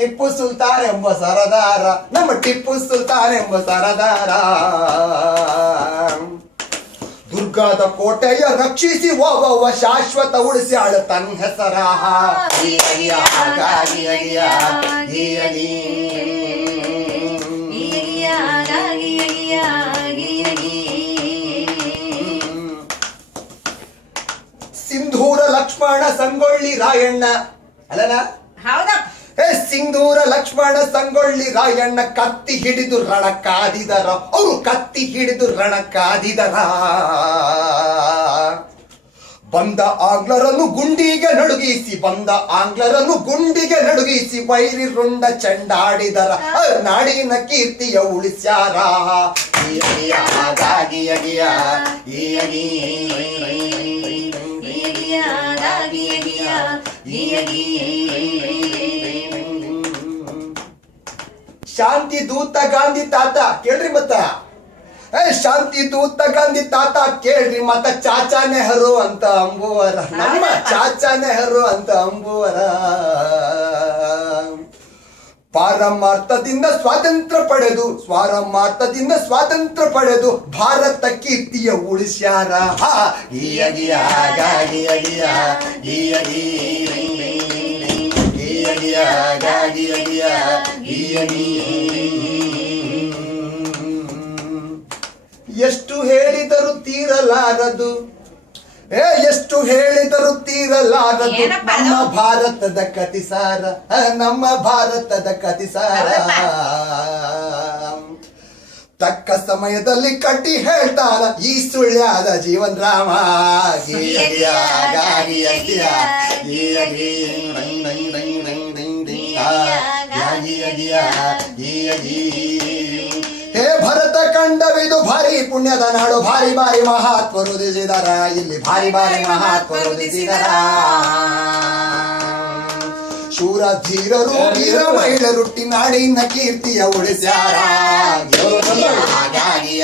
ಟಿಪ್ಪು ಸುಲ್ತಾನ್ ಎಂಬ ಸರದಾರ, ನಮ್ಮ ಟಿಪ್ಪು ಸುಲ್ತಾನ್ ಎಂಬ ಸರದಾರ. ದುರ್ಗದ ಕೋಟೆಯ ರಕ್ಷಿಸಿ ಹೋಗುವ ಶಾಶ್ವತ ಉಳಿಸ್ಯಾಳ ತನ್ನ ಹೆಸರ. ಸಿಂಧೂರ ಲಕ್ಷ್ಮಣ ಸಂಗೊಳ್ಳಿ ರಾಯಣ್ಣ ಅಲ್ಲನ? ಹೌದಾ? ಸಿಂಧೂರ ಲಕ್ಷ್ಮಣ ಸಂಗೊಳ್ಳಿ ರಾಯಣ್ಣ ಕತ್ತಿ ಹಿಡಿದು ರಣಕ್ಕಾದಿದರ, ಅವರು ಕತ್ತಿ ಹಿಡಿದು ರಣಕ್ಕಾದಿದರ. ಬಂದ ಆಂಗ್ಲರನ್ನು ಗುಂಡಿಗೆ ನಡುಗಿಸಿ, ಬಂದ ಆಂಗ್ಲರನ್ನು ಗುಂಡಿಗೆ ನಡುಗಿಸಿ ವೈರಿ ರುಂಡ ಚಂಡಾಡಿದರ, ನಾಡಿನ ಕೀರ್ತಿಯ ಉಳಿಸ್ಯಾರ. ಶಾಂತಿ ದೂತ ಗಾಂಧಿ ತಾತ ಕೇಳ್ರಿ ಮತ್ತ, ಶಾಂತಿ ದೂತ ಗಾಂಧಿ ತಾತ ಕೇಳ್ರಿ ಮತ್ತ. ಚಾಚಾ ನೆಹರು ಅಂತ ಅಂಬುವರ, ನಮ್ಮ ಚಾಚಾ ನೆಹರು ಅಂತ ಅಂಬುವರ. ಪಾರಮಾರ್ಥದಿಂದ ಸ್ವಾತಂತ್ರ್ಯ ಪಡೆದು, ಸ್ವಾರಮಾರ್ಥದಿಂದ ಸ್ವಾತಂತ್ರ್ಯ ಪಡೆದು ಭಾರತ ಕೀರ್ತಿಯ ಉಳಿಸ್ಯಾರ. ಎಷ್ಟು ಹೇಳಿದರೂ ತೀರಲಾರದು, ಎಷ್ಟು ಹೇಳಿದರೂ ತೀರಲಾರದು ನಮ್ಮ ಭಾರತದ ಕತಿಸಾರ, ನಮ್ಮ ಭಾರತದ ಕತಿಸಾರ. ತಕ್ಕ ಸಮಯದಲ್ಲಿ ಕಟ್ಟಿ ಹೇಳ್ತಾರ ಈ ಸುಳ್ಳ್ಯಾದ ಜೀವನ್ ರಾಮ. ಹೇ ಭರತ ಖಂಡವಿದು ಭಾರಿ ಪುಣ್ಯದ ನಾಡು, ಭಾರಿ ಭಾರಿ ಮಹಾತ್ಮರು ದಿಸಿದರ, ಇಲ್ಲಿ ಭಾರಿ ಭಾರಿ ಮಹಾತ್ಮರು ದಿಸಿದರ. ಶೂರ ಧೀರರು ವೀರ ಮಹಿಳೆರುಟ್ಟಿ ನಾಡಿನ ಕೀರ್ತಿಯ ಉಳಿಸ್ಯಾರ. ಗಾಡಿ